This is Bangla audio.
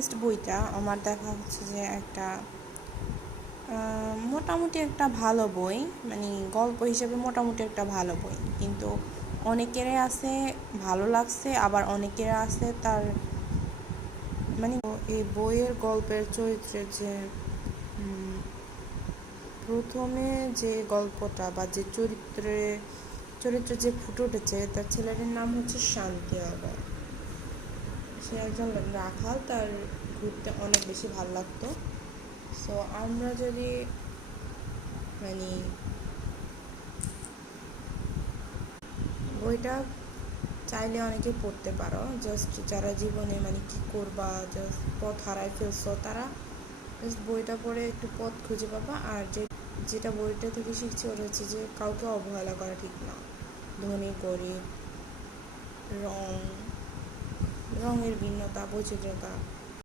অ্যালকেমিস্ট বইটা আমার দেখা হচ্ছে যে একটা মোটামুটি একটা ভালো বই, মানে গল্প হিসেবে মোটামুটি একটা ভালো বই, কিন্তু অনেকেরই আছে ভালো লাগছে, আবার অনেকের আছে তার মানে এই বইয়ের গল্পের চরিত্রের যে প্রথমে যে গল্পটা বা যে চরিত্র যে ফুটে উঠেছে, তার ছেলেটির নাম হচ্ছে সান্তিয়াগো। সে একজন রাখাল, তার ঘুরতে অনেক বেশি ভালো লাগতো। সো আমরা যদি মানে বইটা চাইলে অনেকে পড়তে পারো, জাস্ট যারা জীবনে মানে কী করবা, জাস্ট পথ হারায় ফেলছো, তারা জাস্ট বইটা পড়ে একটু পথ খুঁজে পাবা। আর যেটা বইটা থেকে শিখছি ওটা হচ্ছে যে কাউকে অবহেলা করা ঠিক না। ধনী গরিব, রঙের ভিন্নতা, বৈচিত্র্যতা